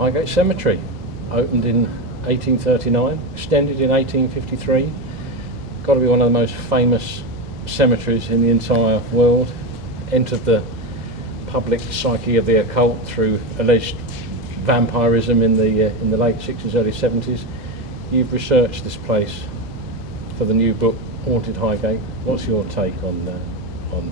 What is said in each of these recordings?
Highgate Cemetery, opened in 1839, extended in 1853. Got to be one of the most famous cemeteries in the entire world. Entered the public psyche of the occult through alleged vampirism in the late 60s, early 70s. You've researched this place for the new book, Haunted Highgate. What's your take on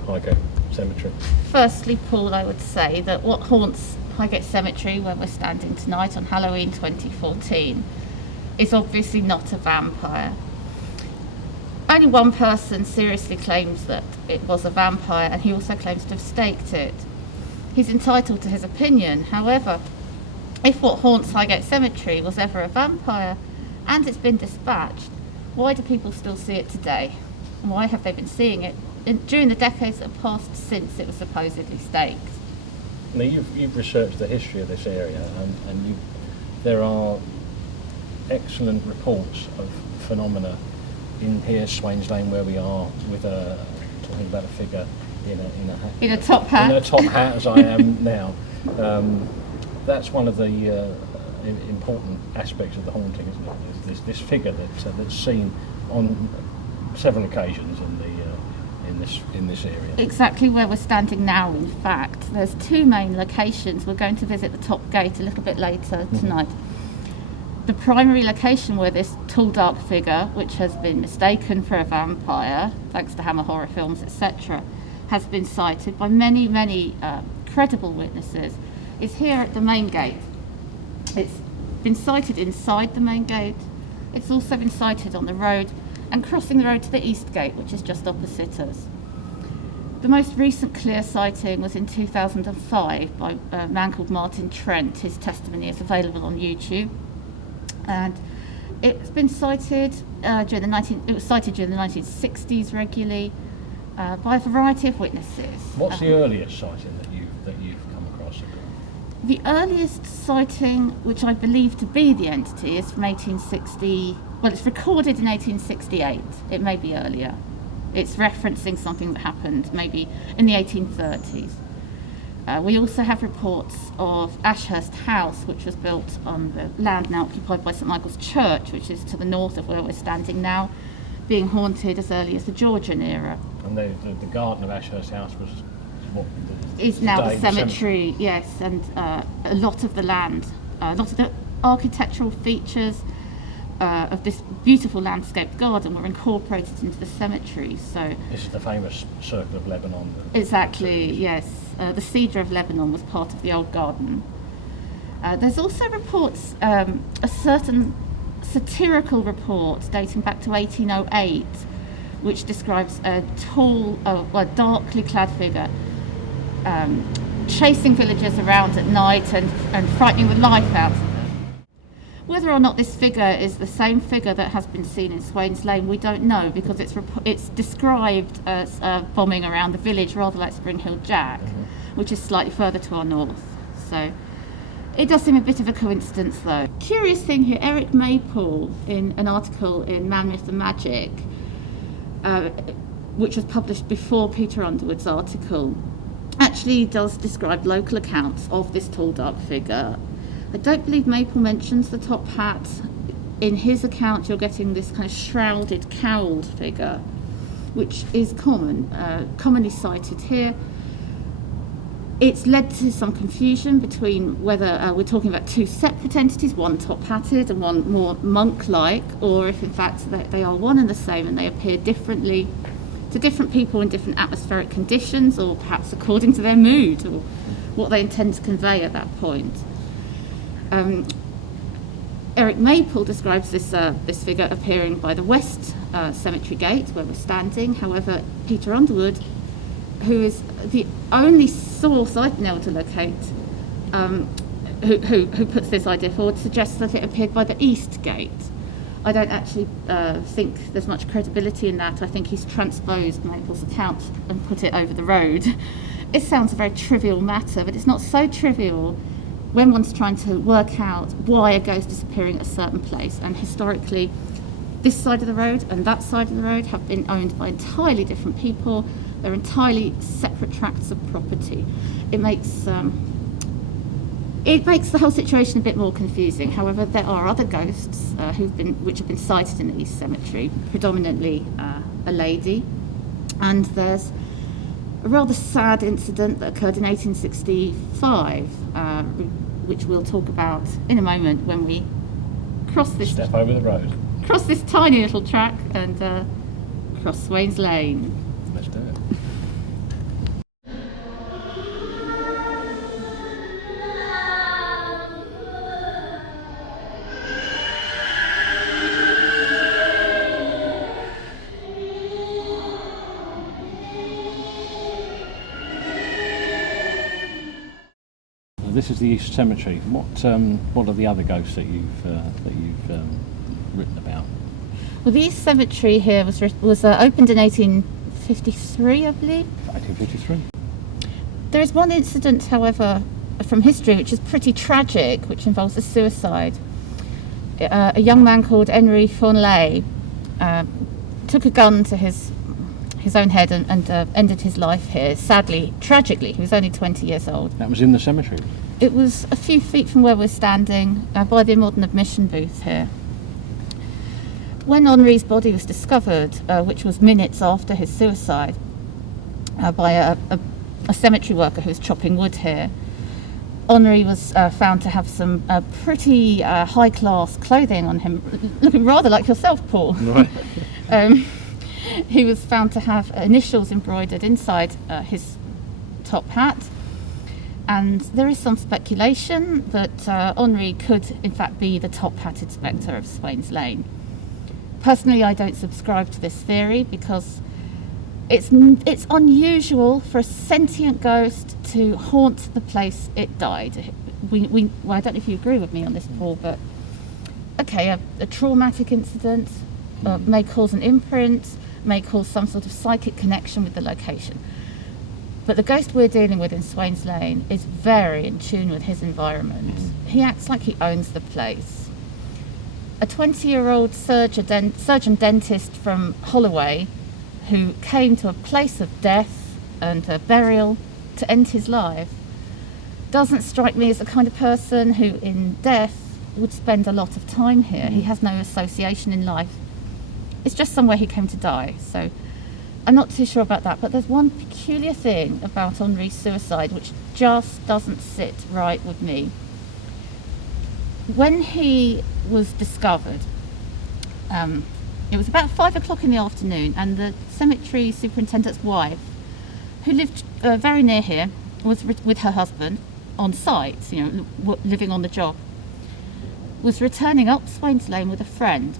Highgate Cemetery? Firstly, Paul, I would say that what haunts Highgate Cemetery, where we're standing tonight on Halloween 2014, is obviously not a vampire. Only one person seriously claims that it was a vampire, and he also claims to have staked it. He's entitled to his opinion. However, if what haunts Highgate Cemetery was ever a vampire, and it's been dispatched, why do people still see it today? And why have they been seeing it during the decades that have passed since it was supposedly staked? Now, you've researched the history of this area, and there are excellent reports of phenomena in here, Swains Lane, where we are, with talking about a figure in a top hat. In a top hat, as I am now. That's one of the important aspects of the haunting, isn't it? This figure that's seen on several occasions in this area. Exactly where we're standing now, in fact. There's two main locations. We're going to visit the top gate a little bit later tonight. The primary location where this tall dark figure, which has been mistaken for a vampire, thanks to Hammer horror films, etc., has been sighted by many credible witnesses, is here at the main gate. It's been sighted inside the main gate. It's also been sighted on the road and crossing the road to the east gate, which is just opposite us. The most recent clear sighting was in 2005 by a man called Martin Trent. His testimony is available on YouTube. And it's been sighted during the 1960s regularly by a variety of witnesses. What's the earliest sighting that you've come across? The earliest sighting, which I believe to be the entity, is from 1860. Well, it's recorded in 1868. It may be earlier. It's referencing something that happened maybe in the 1830s. We also have reports of Ashurst House, which was built on the land now occupied by St Michael's Church, which is to the north of where we're standing now, being haunted as early as the Georgian era. And the garden of Ashurst House was what? Is now the cemetery, yes, and a lot of the land, a lot of the architectural features of this beautiful landscaped garden were incorporated into the cemetery. So this is the famous Circle of Lebanon. Exactly, yes. The Cedar of Lebanon was part of the old garden. There's also reports, a certain satirical report dating back to 1808, which describes a tall, darkly clad figure chasing villagers around at night and frightening the life out of them. Whether or not this figure is the same figure that has been seen in Swains Lane, we don't know, because it's described as bombing around the village, rather like Spring Hill Jack, which is slightly further to our north. So it does seem a bit of a coincidence, though. Curious thing here, Eric Maypole, in an article in Man, Myth and Magic, which was published before Peter Underwood's article, actually does describe local accounts of this tall dark figure. I don't believe Maple mentions the top hat. In his account, you're getting this kind of shrouded, cowled figure, which is commonly sighted here. It's led to some confusion between whether we're talking about two separate entities, one top-hatted and one more monk-like, or if in fact they are one and the same and they appear differently to different people in different atmospheric conditions, or perhaps according to their mood or what they intend to convey at that point. Eric Maypole describes this figure appearing by the West Cemetery Gate, where we're standing. However, Peter Underwood, who is the only source I've been able to locate, who puts this idea forward, suggests that it appeared by the East Gate. I don't actually think there's much credibility in that. I think he's transposed Maple's account and put it over the road. It sounds a very trivial matter, but it's not so trivial when one's trying to work out why a ghost is appearing at a certain place. And historically, this side of the road and that side of the road have been owned by entirely different people. They're entirely separate tracts of property. It makes It makes the whole situation a bit more confusing. However, there are other ghosts which have been sighted in the East Cemetery, predominantly a lady. And there's a rather sad incident that occurred in 1865, which we'll talk about in a moment when we step over the road. Cross this tiny little track and cross Swains Lane. Let's do it. This is the East Cemetery. What are the other ghosts that you've written about? Well, the East Cemetery here was opened in 1853, I believe. 1853. There is one incident, however, from history which is pretty tragic, which involves a suicide. A young man called Henry Fonlay took a gun to his own head and ended his life here. Sadly, tragically, he was only 20 years old. That was in the cemetery? It was a few feet from where we're standing, by the modern admission booth here. When Henri's body was discovered, which was minutes after his suicide, by a cemetery worker who was chopping wood here, Henri was found to have some pretty high-class clothing on him, looking rather like yourself, Paul. Right. He was found to have initials embroidered inside his top hat, and there is some speculation that Henri could in fact be the top-hatted spectre of Swains Lane. Personally, I don't subscribe to this theory because it's unusual for a sentient ghost to haunt the place it died. Well, I don't know if you agree with me on this, Paul, but okay, a traumatic incident may cause an imprint, may cause some sort of psychic connection with the location. But the ghost we're dealing with in Swains Lane is very in tune with his environment. He acts like he owns the place. A 20-year-old surgeon dentist from Holloway who came to a place of death and burial to end his life doesn't strike me as the kind of person who in death would spend a lot of time here. He has no association in life. It's just somewhere he came to die, so I'm not too sure about that. But there's one peculiar thing about Henri's suicide which just doesn't sit right with me. When he was discovered, it was about 5 o'clock in the afternoon, and the cemetery superintendent's wife, who lived very near here, was with her husband on site, living on the job, was returning up Swains Lane with a friend.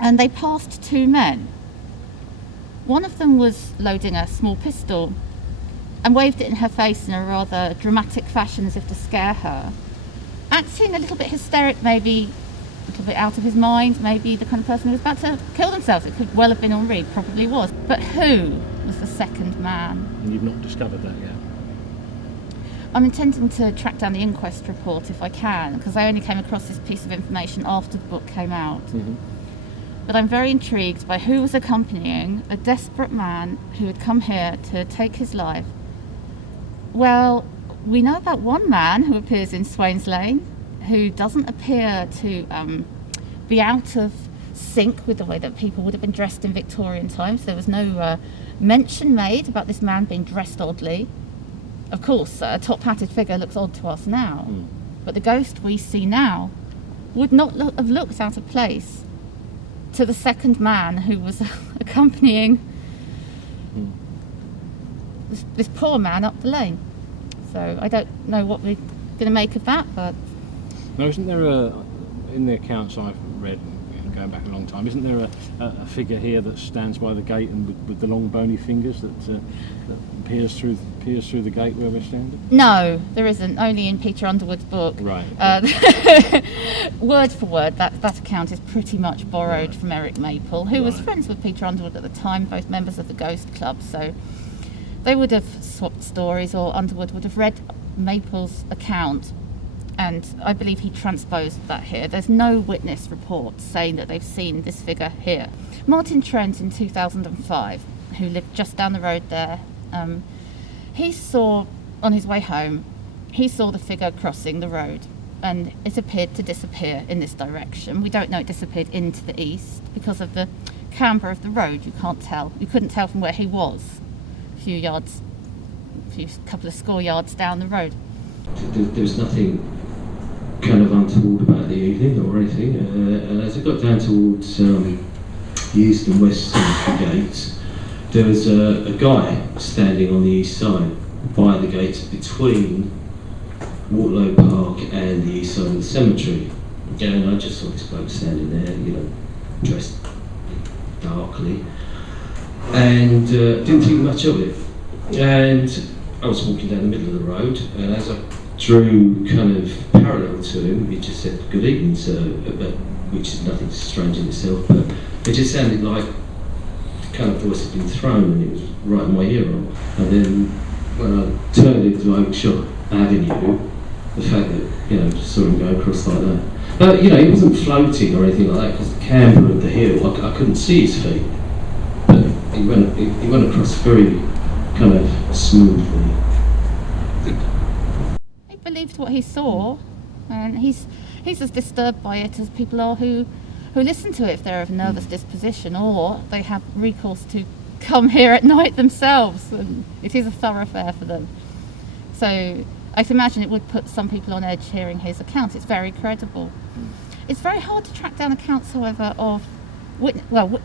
And they passed 2 men. One of them was loading a small pistol and waved it in her face in a rather dramatic fashion as if to scare her. Acting a little bit hysteric, maybe a little bit out of his mind, maybe the kind of person who was about to kill themselves. It could well have been Henri, probably was. But who was the second man? And you've not discovered that yet? I'm intending to track down the inquest report if I can, because I only came across this piece of information after the book came out. Mm-hmm. But I'm very intrigued by who was accompanying a desperate man who had come here to take his life. Well, we know about one man who appears in Swains Lane who doesn't appear to be out of sync with the way that people would have been dressed in Victorian times. There was no mention made about this man being dressed oddly. Of course, a top-hatted figure looks odd to us now, but the ghost we see now would not have looked out of place to the second man who was accompanying this poor man up the lane. So I don't know what we're going to make of that, but... Now, isn't there in the accounts I've read, going back a long time, isn't there a figure here that stands by the gate and with the long bony fingers that peers through the gate where we're standing? No, there isn't. Only in Peter Underwood's book. Right. Word for word, that account is pretty much borrowed from Eric Maple, who was friends with Peter Underwood at the time, both members of the Ghost Club. So they would have swapped stories, or Underwood would have read Maple's account, and I believe he transposed that here. There's no witness reports saying that they've seen this figure here. Martin Trent in 2005, who lived just down the road there, he saw on his way home he saw the figure crossing the road, and it appeared to disappear in this direction. We don't know it disappeared into the east because of the camber of the road. You can't tell. You couldn't tell from where he was, couple of score yards down the road. There was nothing kind of untoward about the evening or anything. And as it got down towards the east and west cemetery gates, there was a guy standing on the east side by the gates between Waterloo Park and the east side of the cemetery. And I just saw this bloke standing there, dressed darkly, and didn't think much of it. And I was walking down the middle of the road, and as I drew kind of parallel to him, he just said, "Good evening, sir," which is nothing strange in itself, but it just sounded like the kind of voice had been thrown, and it was right in my ear. And then when I turned into Oakshott Avenue, the fact that, saw him go across like that. But, he wasn't floating or anything like that, because the camber of the hill, I couldn't see his feet. But he went across very kind of smoothly. He believed what he saw, and he's as disturbed by it as people are who listen to it if they're of a nervous disposition, or they have recourse to come here at night themselves, and it is a thoroughfare for them. So I can imagine it would put some people on edge hearing his account. It's very credible. It's very hard to track down accounts, however, of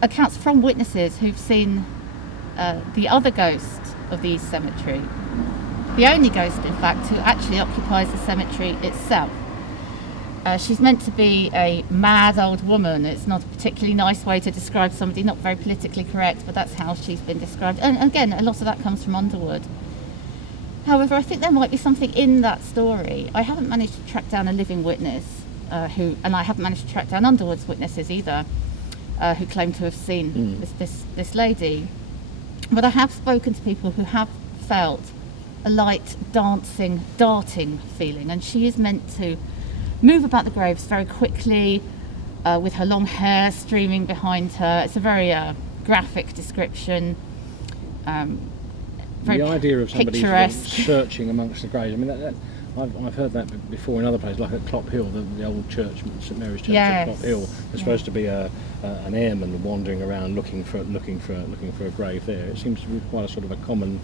accounts from witnesses who've seen the other ghost of the East Cemetery. The only ghost, in fact, who actually occupies the cemetery itself. She's meant to be a mad old woman. It's not a particularly nice way to describe somebody, not very politically correct, but that's how she's been described. And again, a lot of that comes from Underwood. However, I think there might be something in that story. I haven't managed to track down a living witness and I haven't managed to track down Underwood's witnesses either, who claim to have seen this lady. But I have spoken to people who have felt a light dancing, darting feeling, and she is meant to move about the graves very quickly, with her long hair streaming behind her. It's a very graphic description. The idea of somebody sort of picturesque. searching amongst the graves. I mean, I've heard that before in other places, like at Clop Hill, the old church, St Mary's Church at Clop Hill. There's supposed to be an airman wandering around looking for a grave there. It seems to be quite a sort of a common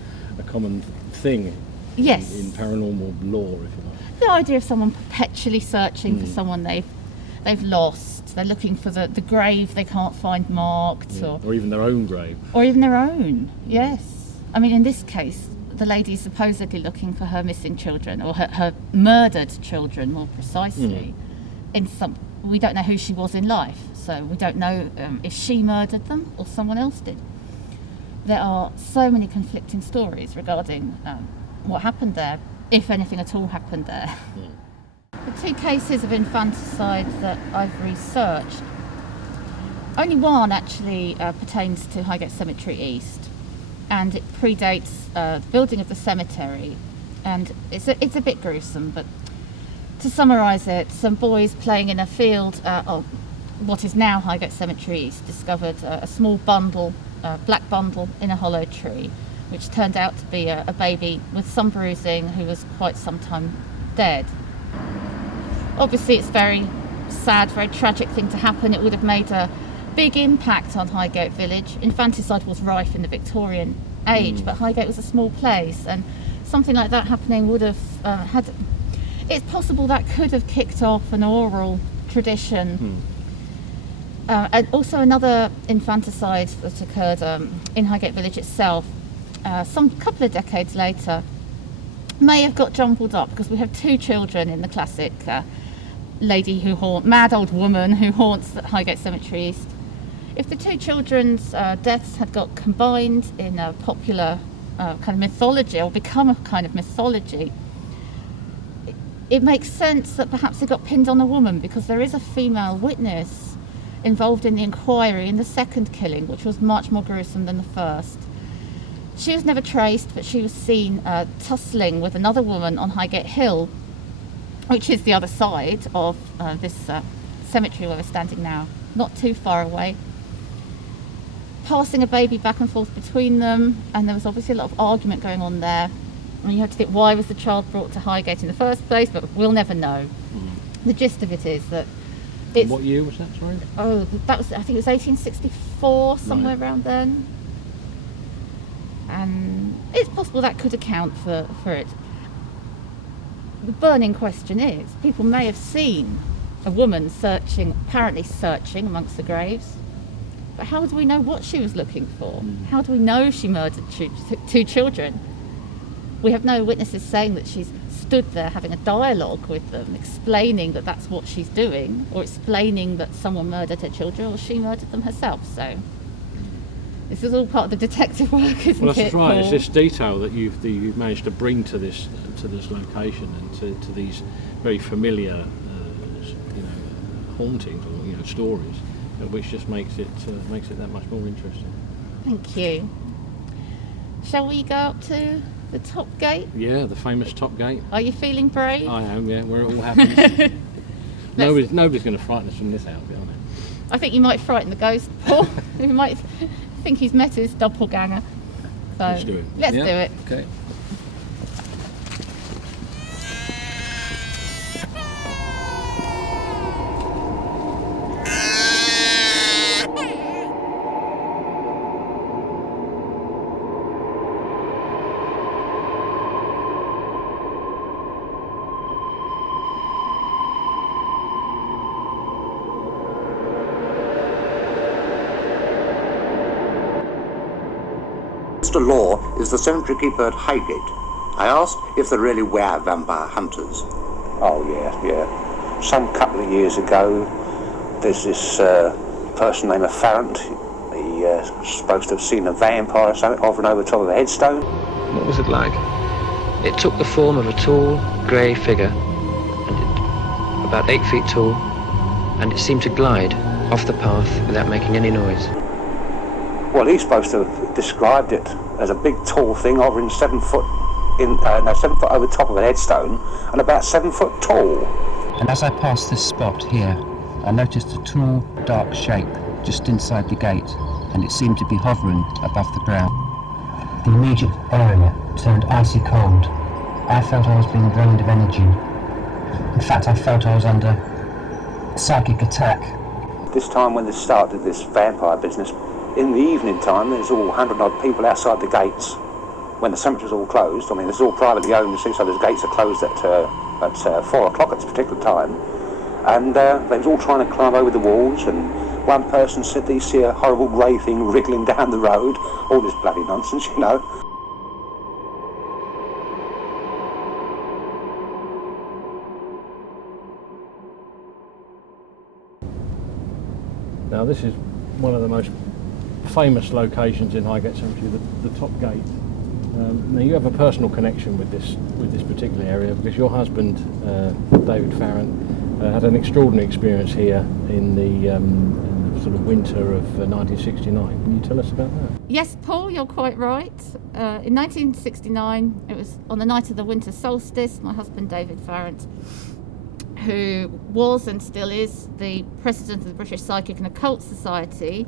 thing. Yes. In paranormal lore, if you like. The idea of someone perpetually searching for someone they've lost. They're looking for the grave they can't find marked, or even their own grave. Or even their own. Yes. I mean, in this case, the lady is supposedly looking for her missing children, or her murdered children, more precisely. We don't know who she was in life, so we don't know if she murdered them or someone else did. There are so many conflicting stories regarding what happened there, if anything at all happened there. The two cases of infanticide that I've researched, only one actually pertains to Highgate Cemetery East, and it predates the building of the cemetery, and it's a bit gruesome, but to summarise it, some boys playing in a field of what is now Highgate Cemetery East discovered a small bundle, black bundle in a hollow tree, which turned out to be a baby with some bruising who was quite some time dead. Obviously it's very sad, very tragic thing to happen. It would have made a big impact on Highgate Village. Infanticide was rife in the Victorian age, but Highgate was a small place, and something like that happening would have it's possible that could have kicked off an oral tradition. And also another infanticide that occurred in Highgate Village itself, some couple of decades later, may have got jumbled up because we have two children in the classic mad old woman who haunts Highgate Cemetery East. If the two children's deaths had got combined in a popular kind of mythology, or become a kind of mythology, it makes sense that perhaps it got pinned on a woman, because there is a female witness involved in the inquiry in the second killing, which was much more gruesome than the first. She was never traced, but she was seen tussling with another woman on Highgate Hill, which is the other side of this cemetery where we're standing now, not too far away, passing a baby back and forth between them, and there was obviously a lot of argument going on there. And you have to think, why was the child brought to Highgate in the first place? But we'll never know. The gist of it is that it's... What year was that, sorry? Oh, that was, I think it was 1864, somewhere around then. And it's possible that could account for it. The burning question is, people may have seen a woman apparently searching amongst the graves, but how do we know what she was looking for? How do we know she murdered two children? We have no witnesses saying that she's stood there having a dialogue with them, explaining that that's what she's doing, or explaining that someone murdered her children or she murdered them herself. So this is all part of the detective work, isn't it? Well, that's right. Paul? It's this detail that you've managed to bring to this location and to these very familiar hauntings or stories, which just makes it that much more interesting. Thank you. Shall we go up to the top gate? Yeah, the famous top gate. Are you feeling brave? I am, yeah, where it all happens. Nobody's going to frighten us from this outfit, are they? I think you might frighten the ghost, Paul. He might think he's met his doppelganger. So Let's do it. Let's do it. Okay. Mr. Law is the cemetery keeper at Highgate. I asked if there really were vampire hunters. Oh yeah. Some couple of years ago, there's this person named Farrant. He was supposed to have seen a vampire or something hovering over top of a headstone. What was it like? It took the form of a tall, grey figure, and about 8 feet tall, and it seemed to glide off the path without making any noise. Well, he's supposed to have described it as a big, tall thing hovering 7 foot 7 foot over top of an headstone, and about 7 foot tall. And as I passed this spot here, I noticed a tall, dark shape just inside the gate, and it seemed to be hovering above the ground. The immediate area turned icy cold. I felt I was being drained of energy. In fact, I felt I was under a psychic attack. This time when they started this vampire business, in the evening time, there's all 100-odd people outside the gates. When the cemetery's all closed, I mean, this is all privately owned, so those gates are closed at 4 o'clock at this particular time. And they was all trying to climb over the walls, and one person said they see a horrible grey thing wriggling down the road. All this bloody nonsense, you know. Now this is one of the most famous locations in Highgate Cemetery, the top gate. Now you have a personal connection with this particular area because your husband, David Farrant, had an extraordinary experience here in the sort of winter of 1969. Can you tell us about that? Yes, Paul, you're quite right. In 1969, it was on the night of the winter solstice, my husband David Farrant, who was and still is the president of the British Psychic and Occult Society,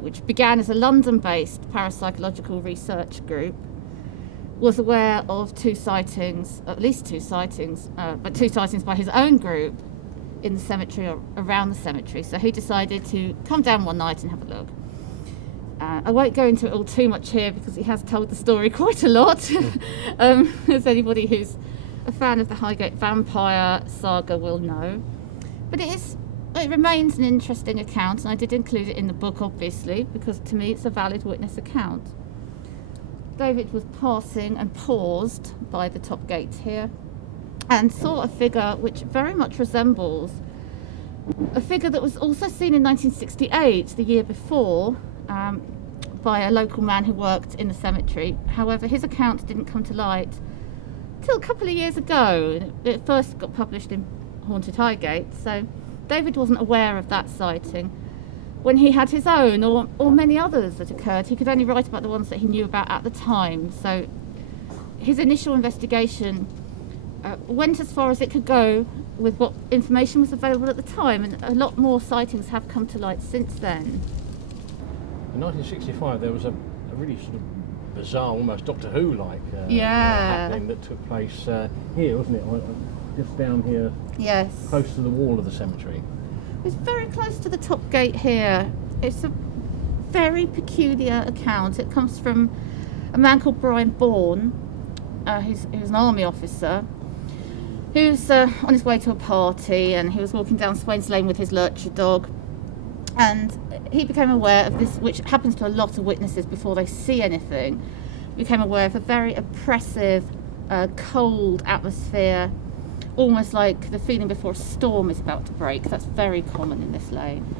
which began as a London-based parapsychological research group, was aware of at least two sightings, but two sightings by his own group in the cemetery or around the cemetery. So he decided to come down one night and have a look. I won't go into it all too much here because he has told the story quite a lot, as anybody who's a fan of the Highgate vampire saga will know. But it remains an interesting account, and I did include it in the book, obviously, because to me it's a valid witness account. David was passing and paused by the top gate here and saw a figure which very much resembles a figure that was also seen in 1968, the year before, by a local man who worked in the cemetery. However, his account didn't come to light till a couple of years ago. It first got published in Haunted Highgate, so David wasn't aware of that sighting. When he had his own, or many others that occurred, he could only write about the ones that he knew about at the time. So his initial investigation went as far as it could go with what information was available at the time, and a lot more sightings have come to light since then. In 1965 there was a really sort of bizarre, almost Doctor Who-like Yeah. happening that took place here, wasn't it? Just down here, Yes. close to the wall of the cemetery. It's very close to the top gate here. It's a very peculiar account. It comes from a man called Brian Bourne, who's an army officer, who's on his way to a party, and he was walking down Swains Lane with his lurcher dog, and he became aware of this, which happens to a lot of witnesses before they see anything. Became aware of a very oppressive, cold atmosphere, almost like the feeling before a storm is about to break. That's very common in this lane.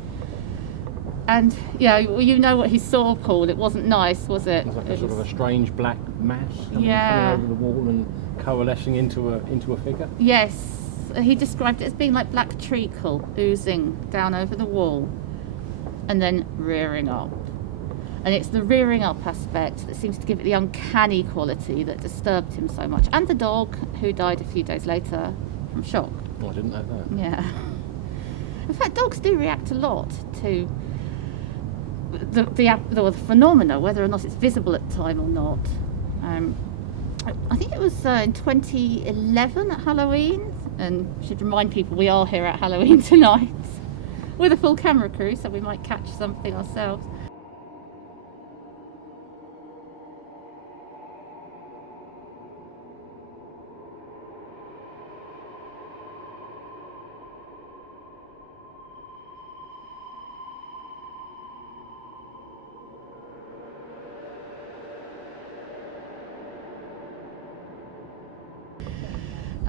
And yeah, well, you know what he saw, Paul. It wasn't nice, was it? It was like a sort of a strange black mass coming over the wall and coalescing into a figure. Yes, he described it as being like black treacle oozing down over the wall and then rearing up. And it's the rearing up aspect that seems to give it the uncanny quality that disturbed him so much. And the dog, who died a few days later from shock. Oh, I didn't know that. Yeah. In fact, dogs do react a lot to the phenomena, whether or not it's visible at the time or not. I think it was in 2011 at Halloween, and should remind people we are here at Halloween tonight with a full camera crew, so we might catch something ourselves.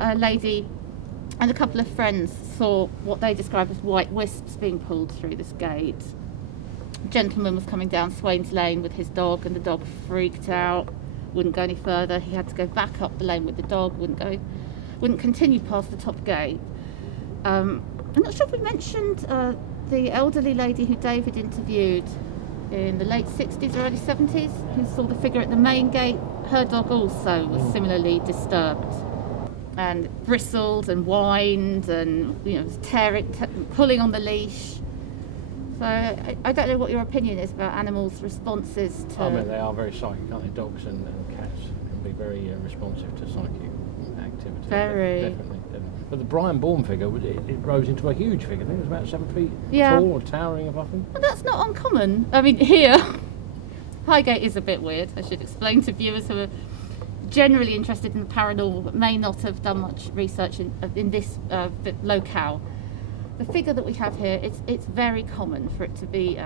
A lady and a couple of friends saw what they described as white wisps being pulled through this gate. A gentleman was coming down Swains Lane with his dog, and the dog freaked out, wouldn't go any further. He had to go back up the lane with the dog, wouldn't continue past the top gate. I'm not sure if we mentioned the elderly lady who David interviewed in the late 60s or early 70s, who saw the figure at the main gate. Her dog also was similarly disturbed and bristled and whined and was pulling on the leash. So I don't know what your opinion is about animals' responses to... I mean, they are very psychic, aren't they? Dogs and cats can be very responsive to psychic activity. Very. Definitely. But the Brian Bourne figure, it rose into a huge figure. I think it was about 7 feet tall or towering above him. Well, that's not uncommon. I mean, here, Highgate is a bit weird. I should explain to viewers who are generally interested in the paranormal but may not have done much research in this locale. The figure that we have here, it's very common for it to be,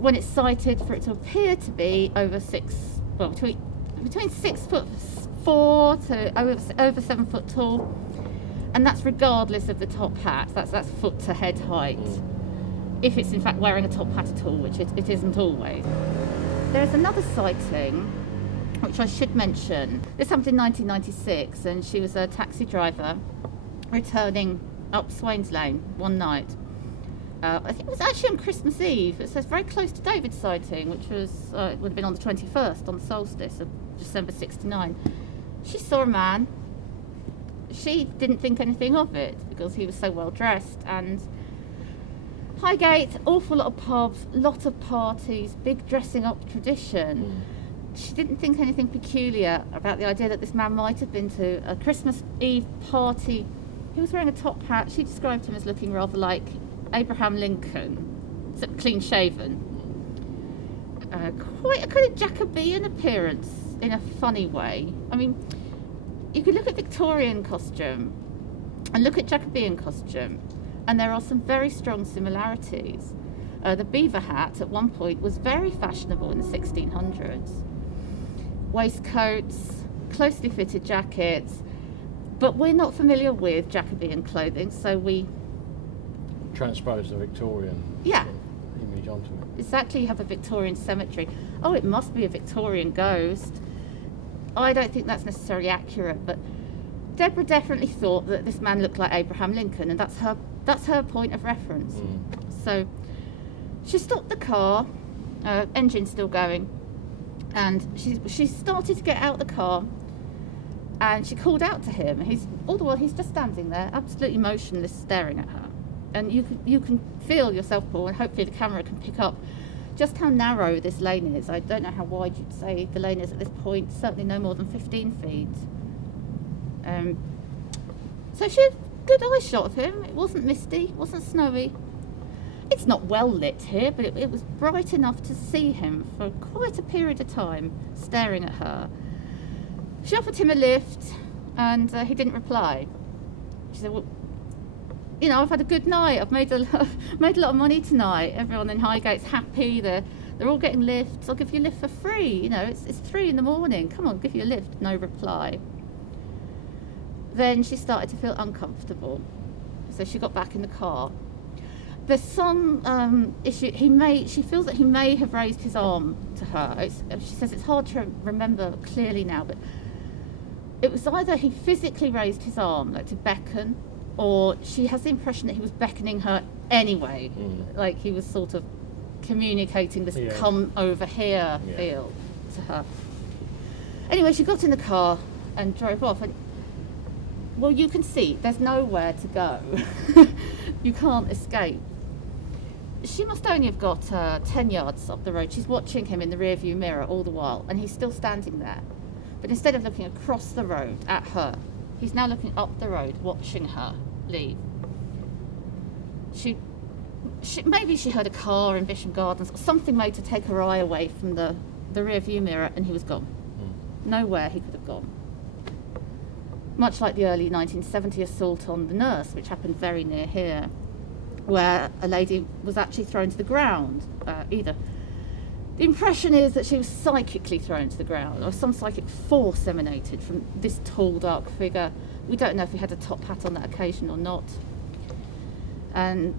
when it's sighted, for it to appear to be between 6'4" to over 7 foot tall, and that's regardless of the top hat. That's foot to head height. If it's in fact wearing a top hat at all, which it isn't always. There's another sighting, which I should mention. This happened in 1996, and she was a taxi driver returning up Swains Lane one night. I think it was actually on Christmas Eve. It says very close to David's sighting, which was it would have been on the 21st, on the solstice of December 69. She saw a man. She didn't think anything of it because he was so well dressed. And Highgate, awful lot of pubs, lot of parties, big dressing up tradition. She didn't think anything peculiar about the idea that this man might have been to a Christmas Eve party. He was wearing a top hat. She described him as looking rather like Abraham Lincoln, except clean shaven. Quite a kind of Jacobean appearance in a funny way. I mean, you could look at Victorian costume and look at Jacobean costume, and there are some very strong similarities. The beaver hat at one point was very fashionable in the 1600s. Waistcoats, closely fitted jackets, but we're not familiar with Jacobean clothing, so we Transpose the Victorian image onto it. Exactly, you have a Victorian cemetery. Oh, it must be a Victorian ghost. I don't think that's necessarily accurate, but Deborah definitely thought that this man looked like Abraham Lincoln, and that's her point of reference. So she stopped the car, engine still going, and she started to get out of the car, and she called out to him. All the while he's just standing there, absolutely motionless, staring at her. And you can feel yourself, Paul, and hopefully the camera can pick up just how narrow this lane is. I don't know how wide you'd say the lane is at this point, certainly no more than 15 feet. So she had a good eye shot of him. It wasn't misty, it wasn't snowy. It's not well lit here, but it was bright enough to see him for quite a period of time, staring at her. She offered him a lift, and he didn't reply. She said, well, you know, I've had a good night. I've made a lot of money tonight. Everyone in Highgate's happy. They're all getting lifts. I'll give you a lift for free. You know, it's 3 in the morning. Come on, give you a lift. No reply. Then she started to feel uncomfortable, so she got back in the car. There's some issue. She feels that he may have raised his arm to her. She says it's hard to remember clearly now, but it was either he physically raised his arm, like to beckon, or she has the impression that he was beckoning her anyway, like he was sort of communicating this come over here feel to her. Anyway, she got in the car and drove off, and well, you can see there's nowhere to go. You can't escape. She must only have got 10 yards up the road. She's watching him in the rearview mirror all the while, and he's still standing there. But instead of looking across the road at her, he's now looking up the road, watching her leave. Maybe she heard a car in Bisham Gardens, or something made to take her eye away from the rearview mirror, and he was gone. Nowhere he could have gone. Much like the early 1970 assault on the nurse, which happened very near here, where a lady was actually thrown to the ground. The impression is that she was psychically thrown to the ground, or some psychic force emanated from this tall, dark figure. We don't know if he had a top hat on that occasion or not. And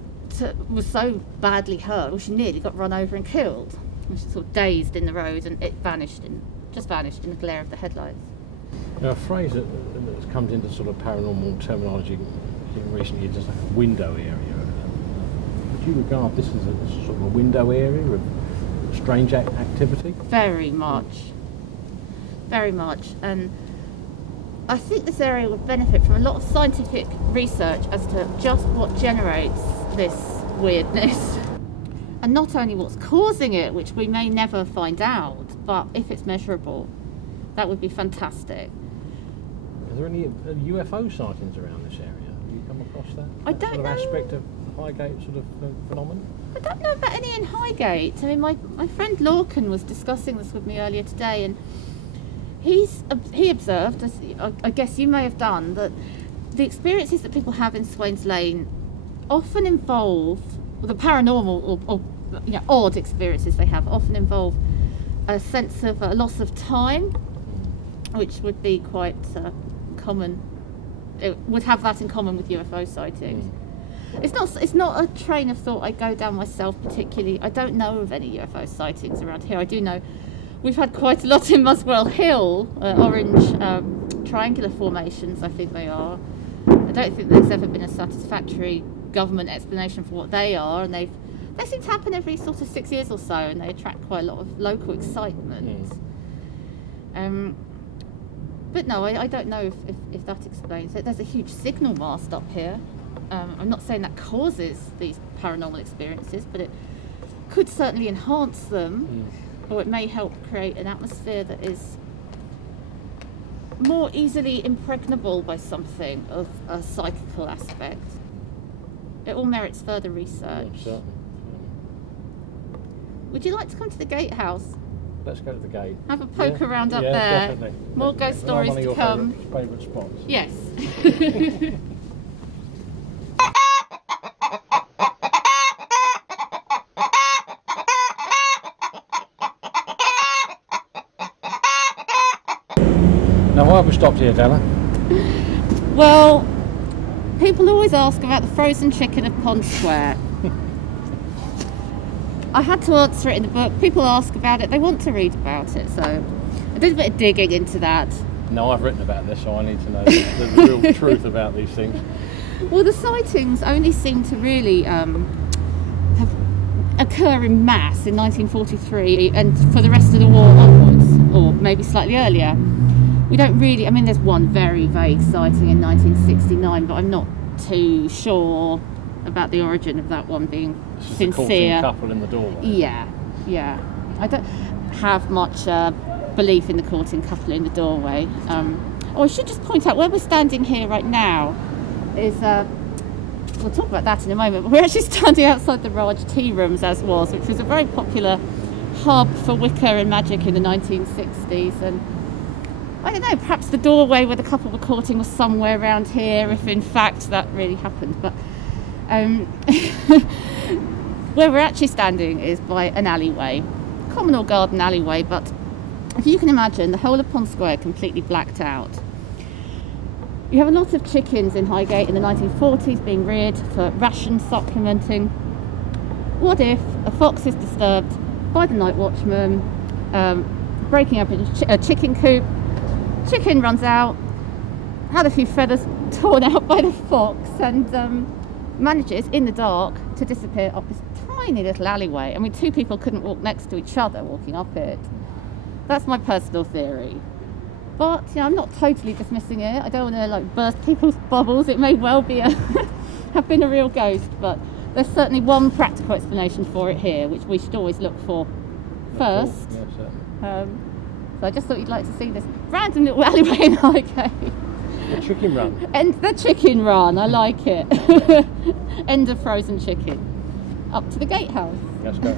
was so badly hurt, well, she nearly got run over and killed. And she sort of dazed in the road, and it just vanished in the glare of the headlights. Now, a phrase that's come into sort of paranormal terminology in recent years is like a window area. Would you regard this as a sort of a window area of strange activity? Very much. Very much. And I think this area would benefit from a lot of scientific research as to just what generates this weirdness. And not only what's causing it, which we may never find out, but if it's measurable, that would be fantastic. Are there any UFO sightings around this area? Have you come across that? I don't sort of know. Aspect of Highgate sort of phenomenon? I don't know about any in Highgate. I mean, my friend Lorcan was discussing this with me earlier today, and he observed, as I guess you may have done, that the experiences that people have in Swains Lane often involve, well, the paranormal or you know, odd experiences they have often involve a sense of a loss of time, which would be quite common. It would have that in common with UFO sightings. It's not a train of thought I go down myself particularly. I don't know of any UFO sightings around here. I do know we've had quite a lot in Muswell Hill, orange triangular formations, I think they are. I don't think there's ever been a satisfactory government explanation for what they are, and they seem to happen every sort of 6 years or so, and they attract quite a lot of local excitement. But no, I don't know if that explains it. There's a huge signal mast up here. I'm not saying that causes these paranormal experiences, but it could certainly enhance them, or it may help create an atmosphere that is more easily impregnable by something of a psychical aspect. It all merits further research. Would you like to come to the Gatehouse? Let's go to the gate. Have a poke around up there. Definitely. More ghost stories to come. Favourite spots. Yes. Now, why have we stopped here, Della? Well, people always ask about the frozen chicken of Pond Square. I had to answer it in the book. People ask about it, they want to read about it, so I did a bit of digging into that. No, I've written about this, so I need to know the real truth about these things. Well, the sightings only seem to really occur in mass in 1943 and for the rest of the war onwards, or maybe slightly earlier. We don't really, I mean, there's one very vague sighting in 1969, but I'm not too sure about the origin of that one being This is sincere. The couple in the doorway. Yeah. Yeah, I don't have much belief in the courting couple in the doorway. I should just point out where we're standing here right now is, we'll talk about that in a moment, but we're actually standing outside the Raj Tea Rooms as was, which was a very popular hub for Wicca and magic in the 1960s. And I don't know, perhaps the doorway where the couple were courting was somewhere around here, if in fact that really happened. But where we're actually standing is by an alleyway, common or garden alleyway, but if you can imagine the whole of Pond Square completely blacked out. You have a lot of chickens in Highgate in the 1940s being reared for ration supplementing. What if a fox is disturbed by the night watchman, breaking up a chicken coop, chicken runs out, had a few feathers torn out by the fox, and manages in the dark to disappear up this tiny little alleyway. I mean, two people couldn't walk next to each other walking up it. That's my personal theory. But, I'm not totally dismissing it. I don't want to burst people's bubbles. It may well be have been a real ghost, but there's certainly one practical explanation for it here, which we should always look for first. Yeah, so I just thought you'd like to see this random little alleyway in Highgate. the chicken run. And the chicken run, I like it. End of frozen chicken. Up to the gatehouse. Let's go.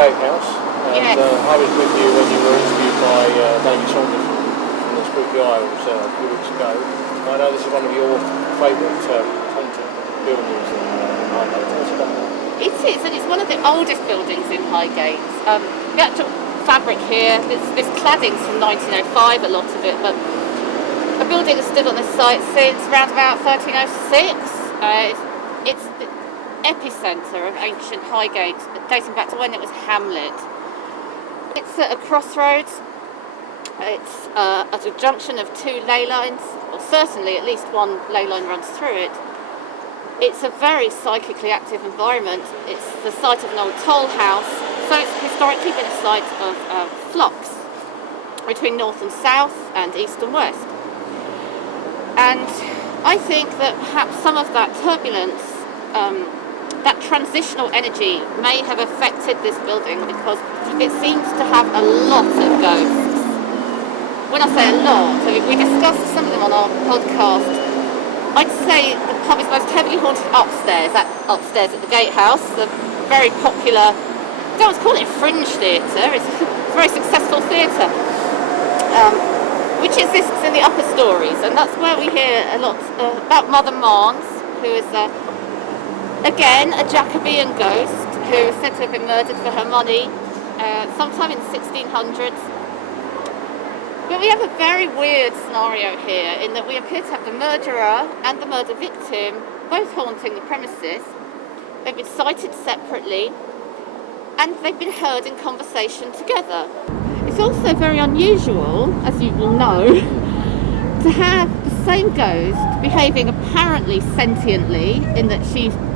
Gatehouse, and yes. I was with you when you were interviewed by David Saunders from the Spooky Isles a few weeks ago. I know this is one of your favourite haunted buildings in Highgate. Tell us about that. It is, and it's one of the oldest buildings in Highgate. The actual fabric here, this cladding's from 1905, a lot of it, but a building has stood on this site since around about 1306. It's the epicentre of ancient Highgate, dating back to when it was Hamlet. It's at a crossroads. It's at a junction of two ley lines, or certainly at least one ley line runs through it. It's a very psychically active environment. It's the site of an old toll house, so it's historically been a site of flux between north and south and east and west. And I think that perhaps some of that turbulence, that transitional energy may have affected this building because it seems to have a lot of ghosts. When I say a lot, we discussed some of them on our podcast. I'd say the pub is most heavily haunted upstairs at the Gatehouse, the very popular, I don't want to call it a fringe theatre, it's a very successful theatre, which exists in the upper stories, and that's where we hear a lot about Mother Marnes, who is again, a Jacobean ghost who is said to have been murdered for her money sometime in the 1600s. But we have a very weird scenario here in that we appear to have the murderer and the murder victim both haunting the premises. They've been sighted separately and they've been heard in conversation together. It's also very unusual, as you will know, to have the same ghost behaving apparently sentiently in that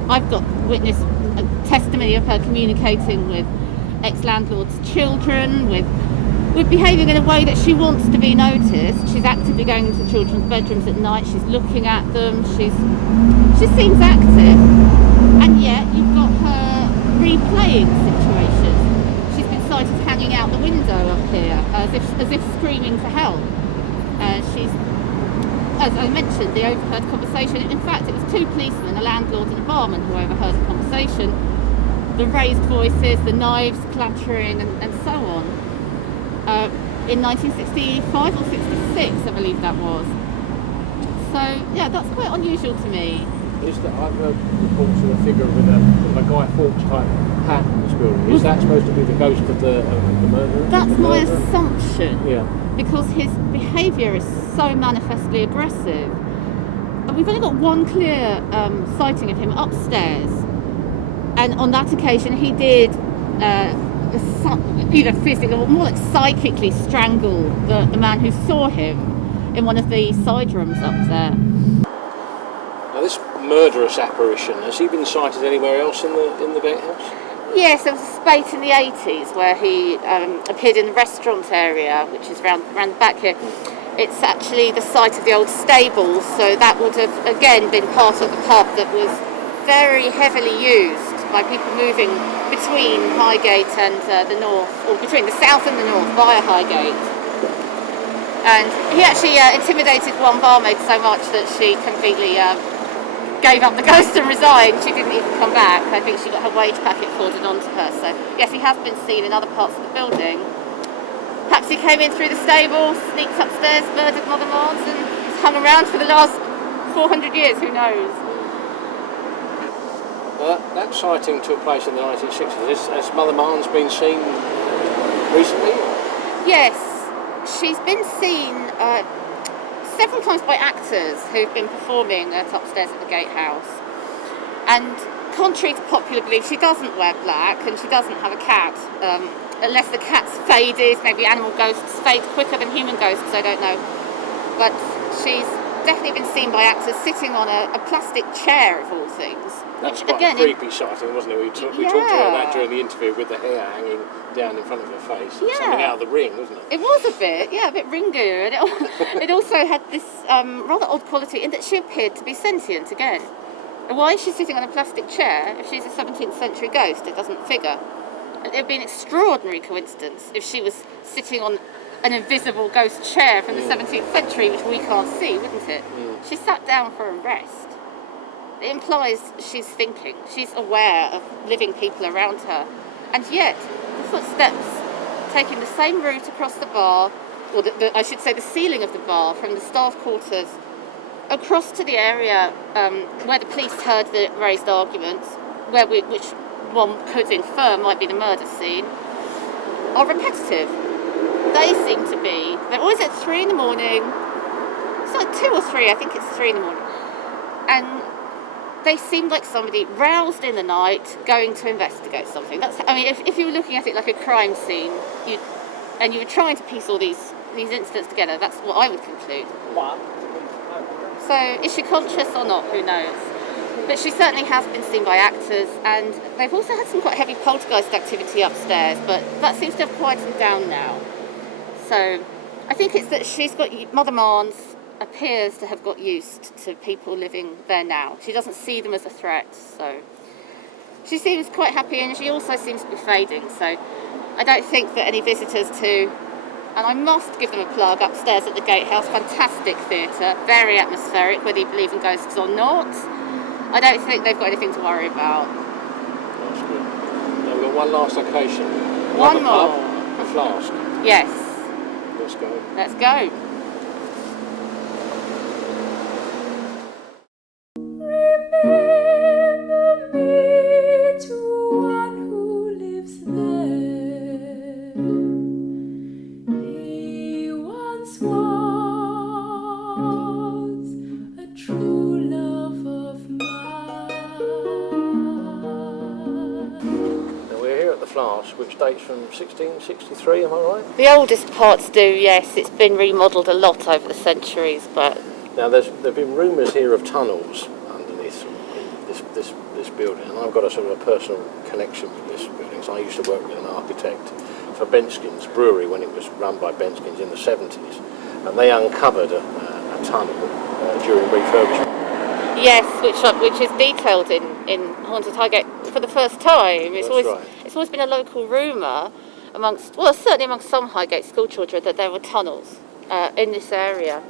I've got witness testimony of her communicating with ex-landlord's children, with behaving in a way that she wants to be noticed. She's actively going into children's bedrooms at night, she's looking at them, she seems active, and yet you've got her replaying situations. She's been sighted hanging out the window up here as if screaming for help. She's, as I mentioned, the overheard conversation. In fact, it was two policemen, a landlord and a barman, who overheard the conversation. The raised voices, the knives clattering, and so on. In 1965 or 66, I believe that was. So, yeah, that's quite unusual to me. I've heard reports of a figure with a Guy Fawkes type hat in this building. Is that supposed to be the ghost of the murderer? That's my assumption. Yeah. Because his behaviour is so manifestly aggressive. And we've only got one clear sighting of him upstairs. And on that occasion he did, either physically or more like psychically strangle the man who saw him in one of the side rooms up there. Now this murderous apparition, has he been sighted anywhere else in the gatehouse? Yes, there was a spate in the 80s where he appeared in the restaurant area, which is round the back here. It's actually the site of the old stables, so that would have again been part of the pub that was very heavily used by people moving between Highgate and the north, or between the south and the north via Highgate. And he actually intimidated one barmaid so much that she completely gave up the ghost and resigned. She didn't even come back. I think she got her wage packet forwarded onto her. So yes, he has been seen in other parts of the building. Perhaps he came in through the stable, sneaked upstairs, murdered Mother Mars, and has hung around for the last 400 years, who knows? That sighting took place in the 1960s. Has Mother Marnes been seen recently? Yes, she's been seen several times by actors who've been performing upstairs at the Gatehouse. And contrary to popular belief, she doesn't wear black and she doesn't have a cat. Unless the cat's faded, maybe animal ghosts fade quicker than human ghosts, I don't know. But she's definitely been seen by actors sitting on a plastic chair, of all things. That's quite a creepy sighting, wasn't it? We talked about that during the interview, with the hair hanging down in front of her face. Yeah. Something out of The Ring, wasn't it? It was a bit, a bit ringu. And it also had this rather odd quality in that she appeared to be sentient again. And why is she sitting on a plastic chair? If she's a 17th century ghost, it doesn't figure. And it would be an extraordinary coincidence if she was sitting on an invisible ghost chair from the 17th century, which we can't see, wouldn't it? She sat down for a rest. It implies she's thinking, she's aware of living people around her. And yet, the footsteps taking the same route across the bar, or I should say the ceiling of the bar, from the staff quarters across to the area where the police heard the raised arguments, which one could infer might be the murder scene, are repetitive. They seem to be, they're always at 3 in the morning. It's like 2 or 3, I think it's 3 in the morning. And they seem like somebody roused in the night going to investigate something. If you were looking at it like a crime scene, and you were trying to piece all these incidents together, that's what I would conclude. So is she conscious or not? Who knows? But she certainly has been seen by actors, and they've also had some quite heavy poltergeist activity upstairs, but that seems to have quietened down now. So I think it's that she's got, Mother Marnes appears to have got used to people living there now. She doesn't see them as a threat, so she seems quite happy, and she also seems to be fading, so I don't think that any visitors to, and I must give them a plug, upstairs at the Gatehouse, fantastic theatre, very atmospheric, whether you believe in ghosts or not. I don't think they've got anything to worry about. That's good. Now we've got one last location. One more. Pub, The Flask. Yes. Let's go. Let's go. Remember me to one who lives there. He once was a true love of mine. Now we're here at The Flask, which dates from 1663, am I right? The oldest parts do, yes. It's been remodelled a lot over the centuries, but... Now there have been rumours here of tunnels underneath this building, and I've got a sort of a personal connection with this building. So I used to work with an architect for Benskin's Brewery when it was run by Benskin's in the 70s, and they uncovered a tunnel during refurbishment. Yes, which is detailed in Haunted Highgate for the first time. It's always been a local rumour certainly amongst some Highgate school children, that there were tunnels in this area.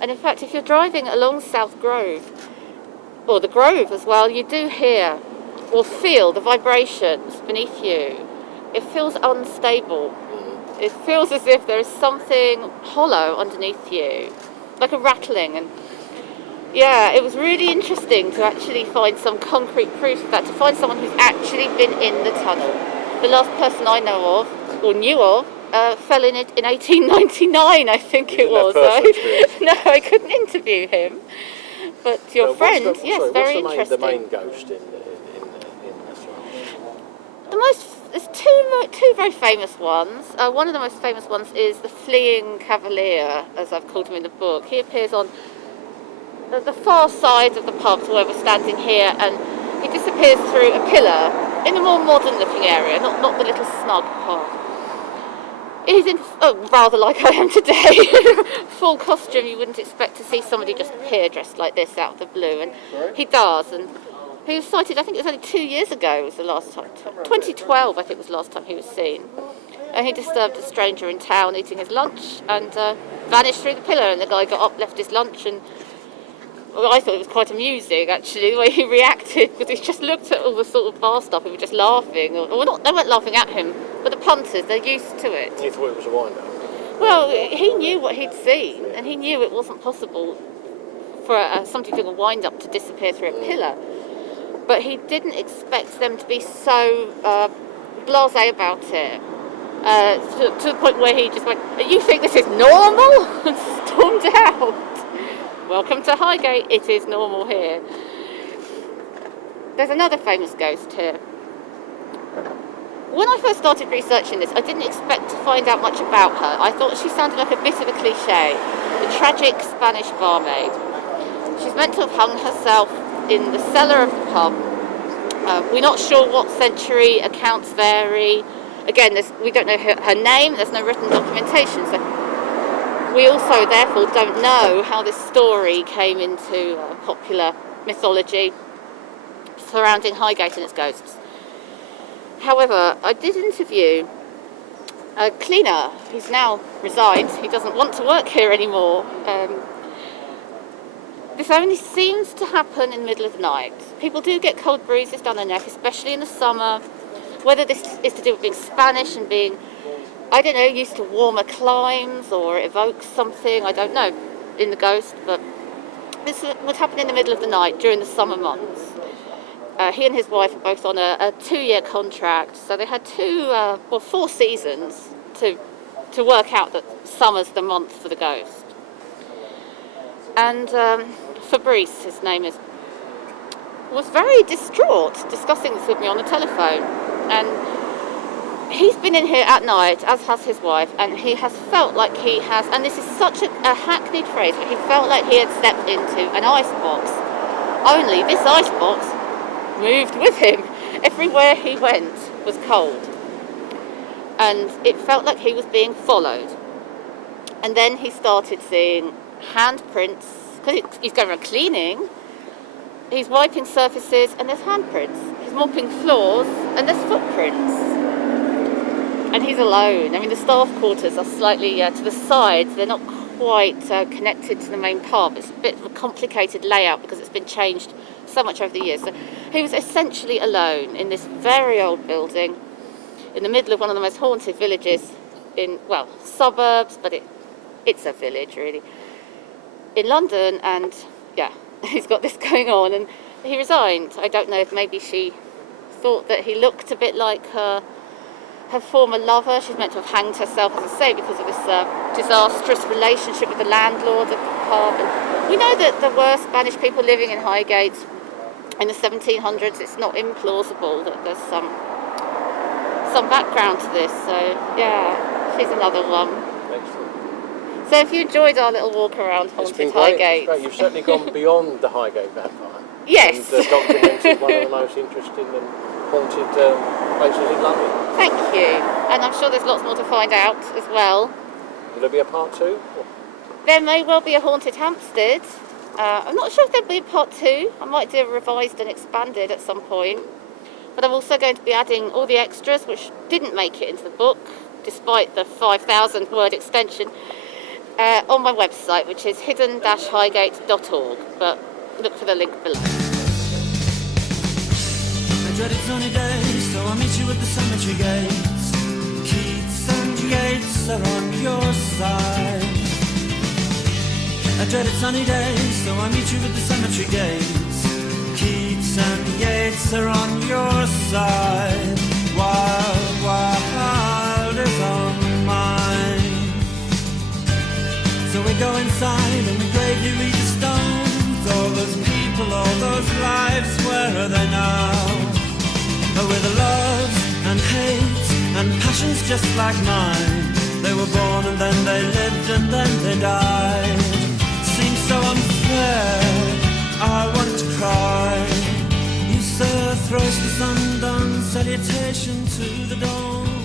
And in fact, if you're driving along South Grove, or the Grove as well, you do hear or feel the vibrations beneath you. It feels unstable. It feels as if there is something hollow underneath you, like a rattling. And yeah, it was really interesting to actually find some concrete proof of that, to find someone who's actually been in the tunnel. The last person I know of, or knew of, fell in it in 1899, I think it was. No, I couldn't interview him. But your friend, yes, very interesting. The main ghost in the Flask? The most there's two very famous ones. One of the most famous ones is the Fleeing Cavalier, as I've called him in the book. He appears on the far side of the pub where we're standing here, and he disappears through a pillar in a more modern-looking area, not the little snug pub. He's in, rather like I am today, full costume. You wouldn't expect to see somebody just appear dressed like this out of the blue, and he does. And he was sighted, I think it was only 2 years ago, was the last time. 2012, I think, was the last time he was seen. And he disturbed a stranger in town eating his lunch and vanished through the pillar. And the guy got up, left his lunch, and I thought it was quite amusing, actually, the way he reacted, because he just looked at all the sort of bar stuff and were just laughing. They weren't laughing at him, but the punters, they're used to it. You thought it was a wind-up? Well, he knew what he'd seen, and he knew it wasn't possible for somebody doing a wind-up to disappear through a pillar. But he didn't expect them to be so blasé about it, to the point where he just went, "You think this is normal?" and stormed out. Welcome to Highgate, it is normal here. There's another famous ghost here. When I first started researching this, I didn't expect to find out much about her. I thought she sounded like a bit of a cliche, the tragic Spanish barmaid. She's meant to have hung herself in the cellar of the pub. We're not sure what century, accounts vary. Again, we don't know her name, there's no written documentation, so we also therefore don't know how this story came into popular mythology surrounding Highgate and its ghosts. However, I did interview a cleaner who's now resigned. He doesn't want to work here anymore. This only seems to happen in the middle of the night. People do get cold bruises down their neck, especially in the summer. Whether this is to do with being Spanish and being, I don't know, used to warmer climes, or it evokes something, I don't know, in the ghost, but this would happen in the middle of the night during the summer months. He and his wife are both on a 2-year contract, so they had 4 seasons to work out that summer's the month for the ghost. And Fabrice, his name is, was very distraught discussing this with me on the telephone. And he's been in here at night, as has his wife, and he has felt like he has, and this is such a hackneyed phrase, but he felt like he had stepped into an icebox. Only this icebox moved with him. Everywhere he went was cold. And it felt like he was being followed. And then he started seeing handprints, because he's going around cleaning, he's wiping surfaces and there's handprints. He's mopping floors and there's footprints. And he's alone. I mean, the staff quarters are slightly to the side. They're not quite connected to the main pub. It's a bit of a complicated layout because it's been changed so much over the years. So he was essentially alone in this very old building in the middle of one of the most haunted villages in, well, suburbs, but it's a village really, in London. And yeah, he's got this going on, and he resigned. I don't know if maybe she thought that he looked a bit like her former lover. She's meant to have hanged herself, as I say, because of this disastrous relationship with the landlord of the pub. And we know that there were Spanish people living in Highgate in the 1700s. It's not implausible that there's some background to this. So yeah, she's another one. Excellent. So if you enjoyed our little walk around haunted Highgate, it's great. You've certainly gone beyond the Highgate vampire. Yes. And documented one of the most interesting and haunted places in London. Thank you. And I'm sure there's lots more to find out as well. Will there be a part 2? There may well be a haunted Hampstead. I'm not sure if there'll be a part 2. I might do a revised and expanded at some point. But I'm also going to be adding all the extras which didn't make it into the book, despite the 5,000 word extension, on my website, which is hidden-highgate.org. But look for the link below. Dreaded sunny days, so I'll meet you at the cemetery gates. Keats and Yates are on your side. A dreaded sunny days, so I'll meet you at the cemetery gates. Keats and Yates are on your side. Wild, wild is on mine. So we go inside and we gravely read the stones. All those people, all those lives, where are they now? With the loves and hate and passions just like mine. They were born and then they lived and then they died. Seems so unfair, I want to cry. You say a thrice the sun done salutation to the dawn.